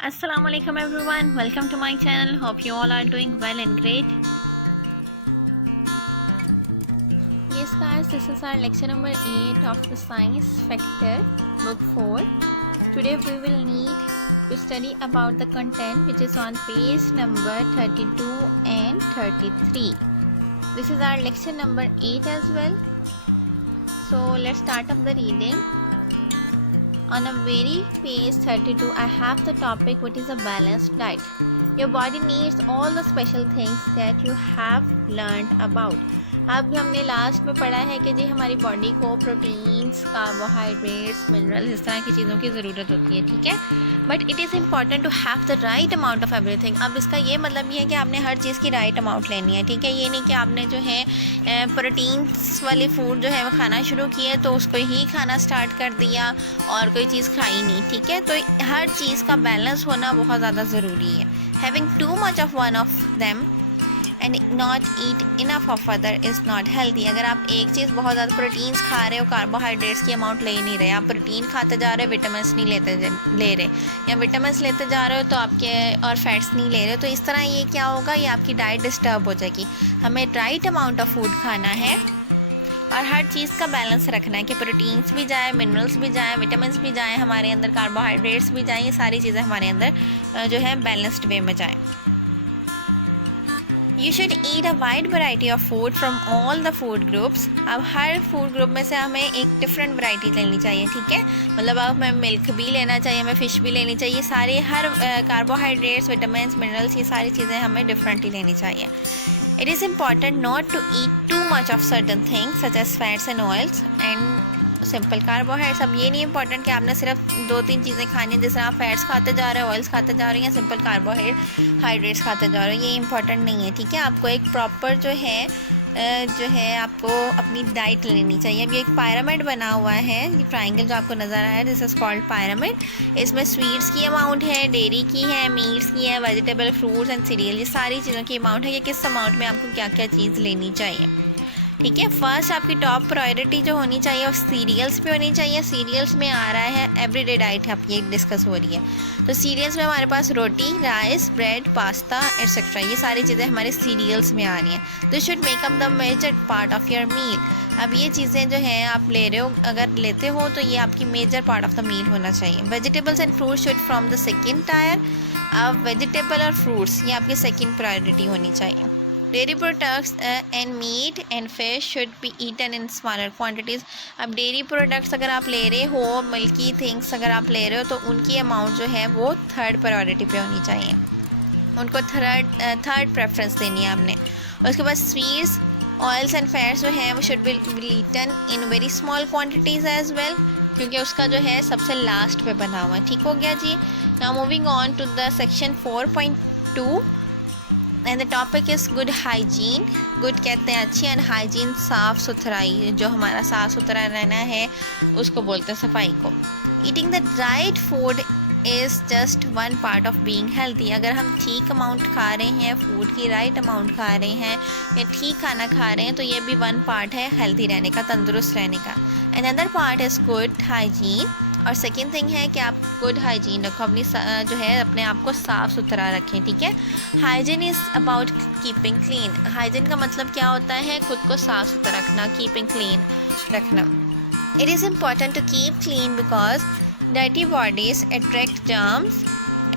Assalamualaikum everyone, welcome to my channel. Hope you all are doing well and great. Yes guys, this is our lecture number 8 of the science factor book 4. Today we will need to study about the content which is on page number 32 and 33. This is our lecture number 8 as well. So let's start up the reading. On a very page 32, I have the topic which is a balanced diet. Your body needs all the special things that you have learned about. अब हमने last में पढ़ा है कि जी हमारी body को proteins, carbohydrates, minerals, इस तरह की चीज़ों की ज़रूरत होती है, ठीक है. But it is important to have the right amount of everything. अब इसका ये मतलब ये है कि आपने हर चीज़ की राइट अमाउंट लेनी है, ठीक है. ये नहीं कि आपने जो है प्रोटीन्स वाली फूड जो है वो खाना शुरू की है तो उसको ही खाना स्टार्ट कर दिया और कोई चीज़ खाई नहीं, ठीक है. तो हर चीज़ का बैलेंस होना बहुत ज़्यादा ज़रूरी है. Having too much of one of them and not eat enough of other is not healthy. अगर आप एक चीज़ बहुत ज़्यादा प्रोटीन्स खा रहे हो, कार्बोहाइड्रेट्स की अमाउंट ले नहीं रहे, आप प्रोटीन खाते जा रहे हो, विटामिन्स नहीं ले रहे, या विटामिन्स लेते जा रहे हो तो आपके और फैट्स नहीं ले रहे हो, तो इस तरह ये क्या होगा, ये आपकी डाइट डिस्टर्ब हो जाएगी. हमें राइट अमाउंट ऑफ फूड खाना है और हर चीज़ का बैलेंस रखना है कि प्रोटीन्स भी जाए, मिनरल्स भी जाए, विटामिन्स भी जाए हमारे अंदर, कार्बोहाइड्रेट्स भी जाए, ये सारी चीज़ें हमारे अंदर जो है बैलेंस्ड वे में जाएँ. You should eat a wide variety of food from all the food groups. अब हर फूड ग्रुप में से हमें एक डिफरेंट वैरायटी लेनी चाहिए, ठीक है. मतलब अब हमें मिल्क भी लेना चाहिए, हमें फ़िश भी लेनी चाहिए, सारे हर कार्बोहाइड्रेट्स, विटामिन्स, मिनरल्स, ये सारी चीज़ें हमें डिफरेंट ही लेनी चाहिए. It is important not to eat too much of certain things such as fats and oils and simple carbohydrates. अब ये नहीं इंपॉर्टेंट कि आपने सिर्फ 2-3 चीज़ें खानी है, जैसे आप फैट्स खाते जा रहे हो, ऑयल्स खाते जा रहे हो, या सिंपल कार्बोहाइड्रेट्स खाते जा रहे हो, ये इंपॉर्टेंट नहीं है, ठीक है. आपको एक प्रॉपर जो है आपको अपनी डाइट लेनी चाहिए. अब ये एक पिरामिड बना हुआ है, ये ट्राइंगल जो आपको नज़र आया है, दिस इज़ कॉल्ड पिरामिड. इसमें स्वीट्स की अमाउंट है, डेयरी की है, मीट्स की है, वेजिटेबल, फ्रूट्स एंड सीरियल, ये सारी चीज़ों की अमाउंट है कि किस अमाउंट में आपको क्या क्या चीज़ लेनी चाहिए, ठीक है. फर्स्ट आपकी टॉप प्रायोरिटी जो होनी चाहिए वो सीरियल्स पे होनी चाहिए. सीरियल्स में आ रहा है एवरीडे डाइट आपकी ये डिस्कस हो रही है, तो सीरियल्स में हमारे पास रोटी, राइस, ब्रेड, पास्ता एट्सेट्रा, ये सारी चीज़ें हमारे सीरियल्स में आ रही हैं. This should make up the major part of your meal. अब ये चीज़ें जो हैं आप ले रहे हो, अगर लेते हो तो ये आपकी major part of the meal होना चाहिए. Vegetables and fruits should from the second tier. अब वेजिटेबल और फ्रूट्स ये आपकी सेकेंड प्रायोरिटी होनी चाहिए. Dairy products and meat and fish should be eaten in smaller quantities. अब डेयरी प्रोडक्ट्स अगर आप ले रहे हो, मिल्की थिंग्स अगर आप ले रहे हो, तो उनकी अमाउंट जो है वो थर्ड प्रायोरिटी पे होनी चाहिए, उनको थर्ड प्रेफरेंस देनी है आपने. उसके बाद स्वीट्स, ऑयल्स एंड फैट्स जो हैं वो should be eaten in very small quantities as well, क्योंकि उसका जो है सबसे लास्ट पे बना हुआ है, ठीक हो गया जी. Now moving on to the section 4.2 and the topic is good hygiene. Good कहते हैं अच्छी, एंड हाइजीन साफ़ सुथराई, जो हमारा साफ़ सुथरा रहना है उसको बोलते हैं सफाई को. Eating the right food is just one part of being healthy. अगर हम ठीक अमाउंट खा रहे हैं, फूड की राइट अमाउंट खा रहे हैं या ठीक खाना खा रहे हैं, तो ये भी वन पार्ट है हेल्दी रहने का, तंदुरुस्त रहने का. Another part is good hygiene. और सेकेंड थिंग है कि आप गुड हाइजीन रखो, अपनी जो है अपने आप को साफ़ सुथरा रखें, ठीक है. Hygiene is about keeping clean. Hygiene का मतलब क्या होता है, खुद को साफ़ सुथरा रखना, कीपिंग क्लीन रखना. It is important to keep clean because dirty bodies attract germs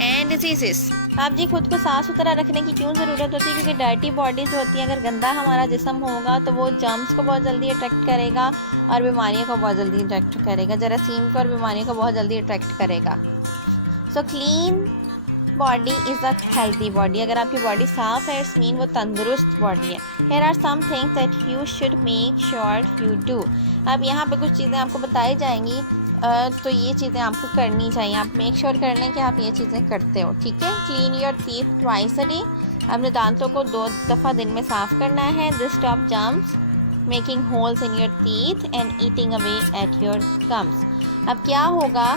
and disease. आप जी खुद को साफ़ सुथरा रखने की क्यों ज़रूरत होती है, क्योंकि डर्टी बॉडी जो होती है, अगर गंदा हमारा जिस्म होगा तो वो जर्म्स को बहुत जल्दी अट्रैक्ट करेगा और बीमारियों को बहुत जल्दी अट्रैक्ट करेगा, जरासीम को और बीमारियों को बहुत जल्दी अट्रैक्ट करेगा. So clean body is a healthy body. अगर आपकी बॉडी साफ़ है, इट्स मीन वो तंदुरुस्त बॉडी है. Here are some things that you should make sure you do. अब यहाँ पे कुछ चीज़ें आपको बताई जाएंगी, तो ये चीज़ें आपको करनी चाहिए. आप मेक श्योर कर लें कि आप ये चीज़ें करते हो, ठीक है. Clean your teeth twice a day. अपने दांतों को 2 दफ़ा दिन में साफ़ करना है. This stop germs making holes in your teeth and eating away at your gums. अब क्या होगा,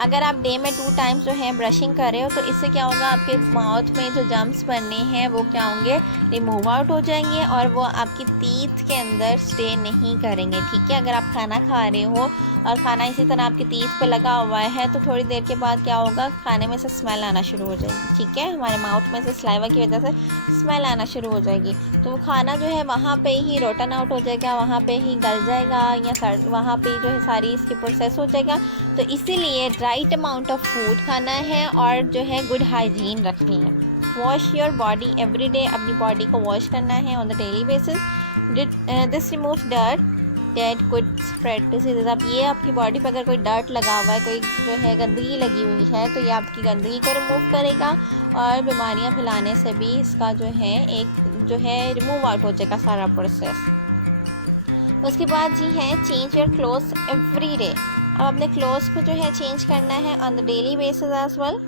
अगर आप डे में 2 टाइम्स जो है ब्रशिंग कर रहे हो, तो इससे क्या होगा, आपके माउथ में जो जम्स बनने हैं वो क्या होंगे, रिमूव आउट हो जाएंगे और वो आपकी टीथ के अंदर स्टे नहीं करेंगे, ठीक है. अगर आप खाना खा रहे हो और खाना इसी तरह आपके टीथ पे लगा हुआ है तो थोड़ी देर के बाद क्या होगा, खाने में से स्मेल आना शुरू हो जाएगी। ठीक है, हमारे माउथ में से सलाइवा की वजह से स्मेल आना शुरू हो जाएगी, तो वो खाना जो है वहाँ पे ही रोटन आउट हो जाएगा, वहाँ पे ही गल जाएगा या वहाँ पे जो है सारी इसकी प्रोसेस हो जाएगा। तो इसीलिए राइट अमाउंट ऑफ फूड खाना है और जो है गुड हाइजीन रखनी है। Wash your body every day, अपनी बॉडी को वॉश करना है on the daily basis. This remove dirt that could spread diseases. अब ये आपकी बॉडी पर अगर कोई डर्ट लगा हुआ है, कोई जो है गंदगी लगी हुई है, तो ये आपकी गंदगी को रिमूव करेगा और बीमारियां फैलाने से भी इसका जो है एक जो है रिमूव आउट हो जाएगा सारा प्रोसेस। उसके बाद जी है change your clothes every day. अब अपने क्लोथ्स को जो है चेंज करना है on the daily basis as well,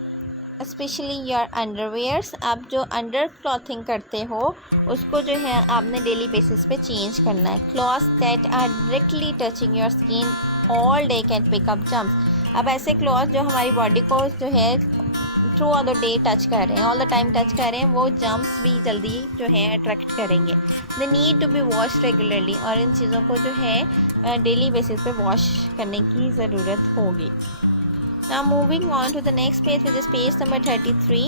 specially your underwears. आप जो अंडर क्लॉथिंग करते हो उसको जो है आपने डेली बेसिस पे चेंज करना है। Clothes that are directly touching your skin all day can pick up germs. अब ऐसे क्लॉथ जो हमारी बॉडी को जो है throughout the day touch कर रहे हैं, ऑल द टाइम टच कर रहे हैं, वो जम्स भी जल्दी जो है अट्रैक्ट करेंगे। The need to be wash regularly, और इन चीज़ों को जो है डेली बेसिस पे वॉश करने की ज़रूरत होगी। Now moving on to the next page, which is page number 33.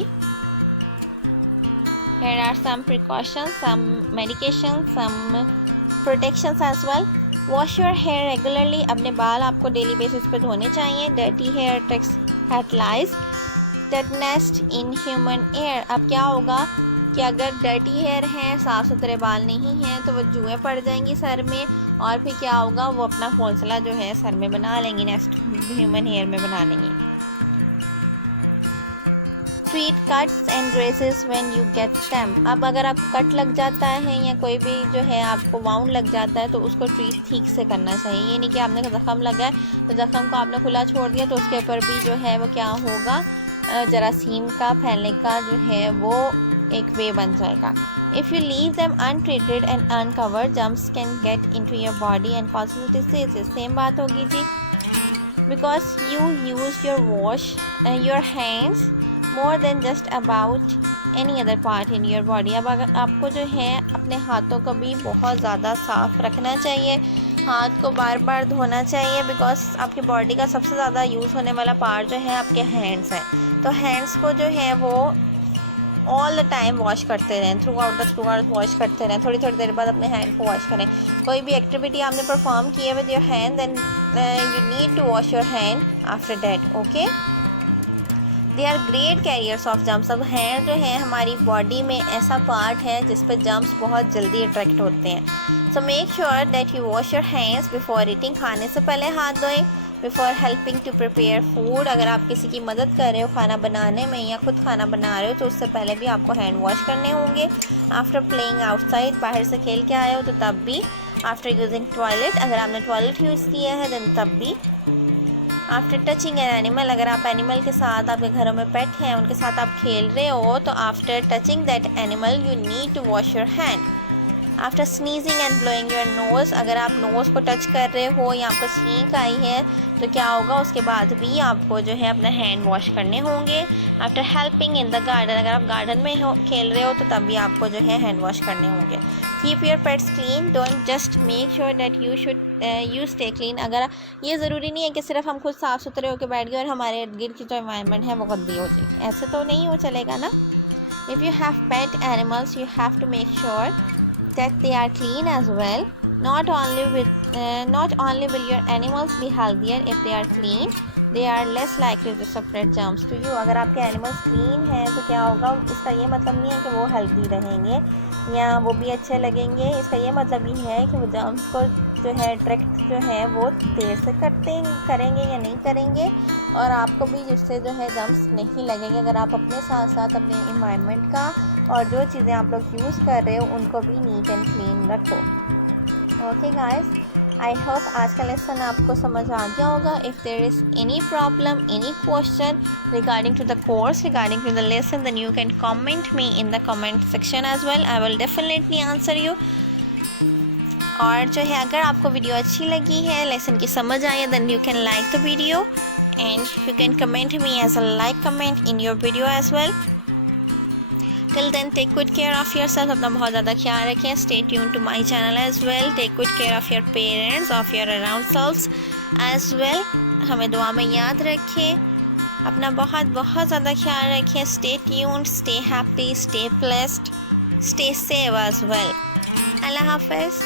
Here are some precautions, some medications, some protections as well. Wash your hair regularly. अपने बाल आपको डेली बेसिस पे धोने चाहिए। Dirty hair attracts head lice that nest in human hair. अब क्या होगा कि अगर डर्टी हेयर हैं, साफ़ सुथरे बाल नहीं हैं, तो वो जुएँ पड़ जाएंगी सर में, और फिर क्या होगा, वो अपना घोंसला जो है सर में बना लेंगी, नेक्स्ट ह्यूमन हेयर में बना लेंगी। Treat cuts and braces when you get them. अब अगर आपको कट लग जाता है या कोई भी जो है आपको वाउंड लग जाता है तो उसको ट्रीट ठीक से करना चाहिए। ये नहीं कि आपने ज़ख़म लगा है तो ज़ख़म को आपने खुला छोड़ दिया तो उसके ऊपर भी जो है वो क्या होगा, जरासीम का फैलने का जो है वो एक वे बन जाएगा। If you leave them untreated and uncovered, germs can get into your body and cause diseases. Same बात होगी जी, because you use your hands more than just about any other part in your body. अब अगर आपको जो है अपने हाथों को भी बहुत ज़्यादा साफ़ रखना चाहिए, हाथ को बार बार धोना चाहिए, बिकॉज आपकी बॉडी का सबसे ज़्यादा यूज़ होने वाला पार्ट जो है आपके हैंड्स हैं। तो हैंड्स को जो है वो ऑल द टाइम वॉश करते रहें, थ्रू आउट वॉश करते रहें। थोड़ी थोड़ी देर बाद अपने हैंड को वॉश करें। कोई भी एक्टिविटी आपने परफॉर्म की है with your hand, then you need to wash your hand after that. Okay, they are great carriers of germs. अब हैंड जो है हमारी बॉडी में ऐसा पार्ट है जिस पर जम्स बहुत जल्दी अट्रैक्ट होते हैं। So make sure that you wash your hands before eating. खाने से पहले हाथ धोएं। Before helping to prepare food, अगर आप किसी की मदद कर रहे हो खाना बनाने में या खुद खाना बना रहे हो तो उससे पहले भी आपको हैंड वॉश करने होंगे। आफ्टर प्लेइंग आउटसाइड, बाहर से खेल के आए हो तो तब भी। आफ्टर यूजिंग टॉयलेट, अगर आपने टॉयलेट यूज़ किया है देन तब भी। आफ्टर टचिंग एन एनिमल, अगर आप एनिमल के साथ, आपके घरों में पेट हैं उनके साथ आप खेल रहे हो तो after touching that animal you need to wash your hand. After sneezing and blowing your nose, अगर आप नोज़ को टच कर रहे हो या आपको छींक आई है तो क्या होगा, उसके बाद भी आपको जो है अपना हैंड वॉश करने होंगे। After helping in the garden, अगर आप गार्डन में खेल रहे हो तो तब भी आपको जो है हैंड वॉश करने होंगे। Keep your pets clean, don't just make sure that you stay clean. अगर ये ज़रूरी नहीं है कि सिर्फ हम खुद साफ़ सुथरे होकर बैठ गए और हमारे इर्द गिर्द की जो एनवायरनमेंट है वो गंदी हो जाए, ऐसे तो नहीं हो चलेगा ना। If you have pet animals you have to make sure that they are clean as well. Not only will your animals be healthier if they are clean, they are less likely to spread germs to you. अगर आपके animals clean हैं तो क्या होगा, इसका ये मतलब नहीं है कि वो हेल्दी रहेंगे या वो भी अच्छे लगेंगे। इसका ये मतलब ही है कि वो जर्म्स को जो है अट्रैक्ट जो है वो देर से करेंगे या नहीं करेंगे, और आपको भी जिससे जो है जर्म्स नहीं लगेंगे अगर आप अपने साथ साथ अपने इन्वायरमेंट का और जो चीज़ें आप लोग यूज़ कर रहे हो उनको भी नीट एंड क्लीन रखो। ओके गाइस, आई होप आज का लेसन आपको समझ आ गया होगा। If there is any problem, any question regarding to the course, regarding to the lesson, then you can comment me in the comment section as well. I will definitely answer you. और जो है अगर आपको video अच्छी लगी है, lesson की समझ आई है, then you can like the video and you can comment me as a like comment in your video as well. Till then, take good care of yourself. अपना बहुत ज़्यादा ख्याल रखें. Stay tuned to my channel as well. Take good care of your parents, of your around selves. As well. हमें दुआ में याद रखें, अपना बहुत बहुत ज़्यादा ख्याल रखें। Stay tuned, stay happy, stay blessed, stay safe as well. Allah हाफ़िज़।